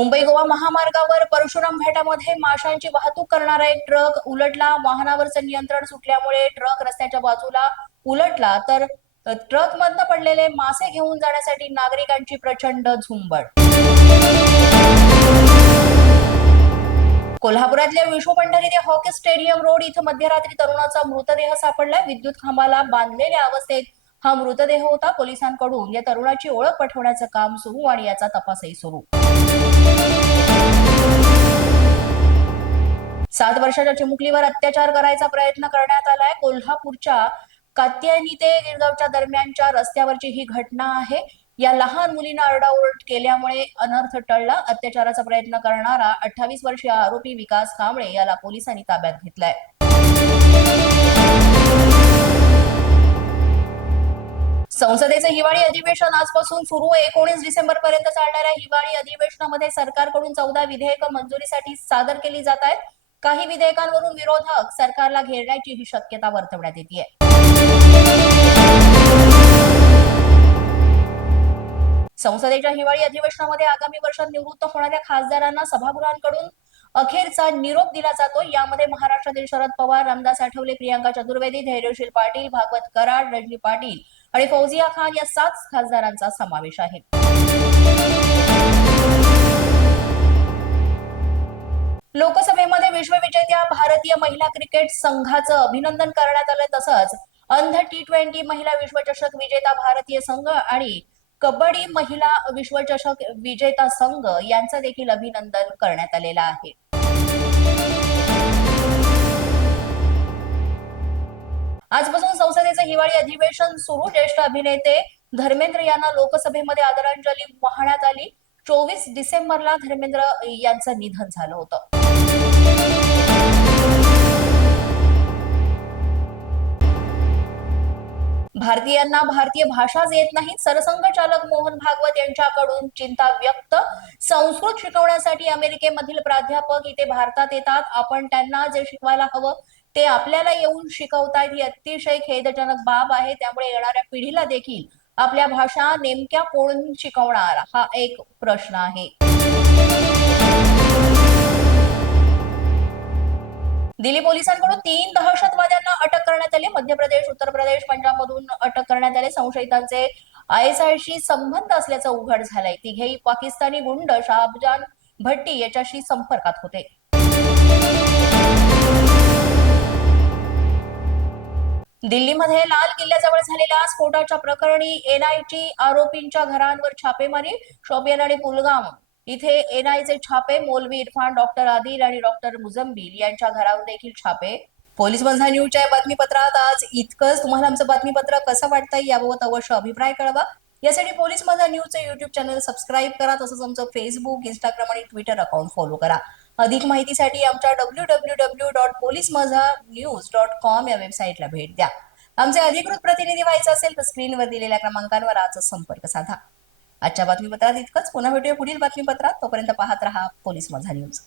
मुंबई गोवा महामार्गावर परशुराम घाटामध्ये माशांची वाहतूक करणारा एक ट्रक उलटला। वाहनावरचं नियंत्रण सुटल्यामुळे ट्रक रस्त्याच्या बाजूला उलटला, तर ट्रक मधनं पडलेले मासे घेऊन जाण्यासाठी नागरिकांची प्रचंड झुंबड। कोल्हापुरातल्या विश्वपंढरी ते हॉकी स्टेडियम रोड इथं मध्यरात्री तरुणाचा मृतदेह सापडलाय। विद्युत खांबाला बांधलेल्या अवस्थेत हा मृतदेह होता। पोलिसांकडून या तरुणाची ओळख पटवण्याचं काम सुरू आणि याचा तपासही सुरू। 7 वर्षाच्या चिमुकलीवर अत्याचार करायचा प्रयत्न करण्यात आलाय। कोल्हापूरच्या कात्यायनी ते गिरगावच्या दरम्यानच्या रस्त्यावरची ही घटना आहे। या लहान मुलीनं आरडाओरड केल्यामुळे अनर्थ टळला। अत्याचाराचा प्रयत्न करणारा 28 वर्षीय आरोपी विकास कांबळे याला पोलिसांनी ताब्यात घेतलाय। संसदेचे हिवाळी अधिवेशन आजपासून सुरू आहे। 19 डिसेंबर पर्यंत चालणाऱ्या हिवाळी अधिवेशनामध्ये सरकारकडून 14 विधेयकं मंजुरीसाठी सादर केली जात आहेत। काही विधेयकांवरून विरोधक सरकारला घेरण्याची ही शक्यता वर्तवण्यात येते। संसदेच्या हिवाळी अधिवेशनामध्ये आगामी वर्षात निवृत्त होणाऱ्या खासदारांना सभागृहांकडून अखेरचा निरोप दिला जातो। यामध्ये महाराष्ट्रातील शरद पवार, रामदास आठवले, प्रियंका चतुर्वेदी, धैर्यशील पाटील, भागवत कराड, रजनी पाटील आणि फौजिया खान या 7 खासदारांचा समावेश आहे। लोकसभेमध्ये विश्वविजेत्या भारतीय महिला क्रिकेट संघाचं अभिनंदन करण्यात आलं। तसंच अंध T20 महिला विश्वचषक विजेता भारतीय संघ आणि कबड्डी महिला विश्वचषक विजेता संघ यांचं देखील अभिनंदन करण्यात आलेलं आहे। आजपासून संसदेचे हिवाळी अधिवेशन सुरू। ज्येष्ठ अभिनेते धर्मेंद्र यांना लोकसभेमध्ये आदरांजली वाहण्यात आली। 24 डिसेंबरला धर्मेंद्र यांचं निधन झालं होतं। भारतीयांना भारतीय भाषाच येत नाही। सरसंघचालक मोहन भागवत यांच्याकडून चिंता व्यक्त। संस्कृत शिकवण्यासाठी अमेरिकेमधील प्राध्यापक इथे भारतात येतात। आपण त्यांना जे शिकवायला हवं ते आपल्याला येऊन शिकवतायत, ही अतिशय खेदजनक बाब आहे। त्यामुळे येणाऱ्या पिढीला देखील आपल्या भाषा नेमक्या कोण शिकवणार हा एक प्रश्न आहे। दिल्ली पोलिसांकडून 3 दहशतवाद्यांना अटक करण्यात आली। मध्य प्रदेश, उत्तर प्रदेश, पंजाबमधून अटक करण्यात आले। संशयितांचे ISISशी संबंध असल्याचं उघड झालंय। तिघेही पाकिस्तानी गुंड शाहजान भट्टी याच्याशी संपर्कात होते। दिल्लीमध्ये लाल किल्ल्याजवळ झालेल्या स्फोटाच्या प्रकरणी NIAची आरोपींच्या घरांवर छापेमारी। शोपियान आणि कुलगाम इथे NIAचे छापे। मौलवी इरफान, डॉक्टर आदिल आणि डॉक्टर मुझम्बिल यांच्या घरावर देखील छापे। पोलीस माझा न्यूजच्या बातमीपत्रात आज इतकंच। तुम्हाला आमचं बातमीपत्र कसं वाटतंय याबाबत अवश्य अभिप्राय कळवा। यासाठी पोलीस माझा न्यूजचं YouTube चॅनल सबस्क्राईब करा। तसंच आमचं फेसबुक, इंस्टाग्राम आणि ट्विटर अकाउंट फॉलो करा। अधिक माहितीसाठी आमच्या www.policemazhanews.com या वेबसाईटला भेट द्या। आमचे अधिकृत प्रतिनिधी व्हायचं असेल तर स्क्रीनवर दिलेल्या क्रमांकांवर आजच संपर्क साधा। आजच्या बातमीपत्रात इतकंच। पुन्हा भेटूया पुढील बातमीपत्रात। तोपर्यंत पाहत रहा पोलीस माझा न्यूज।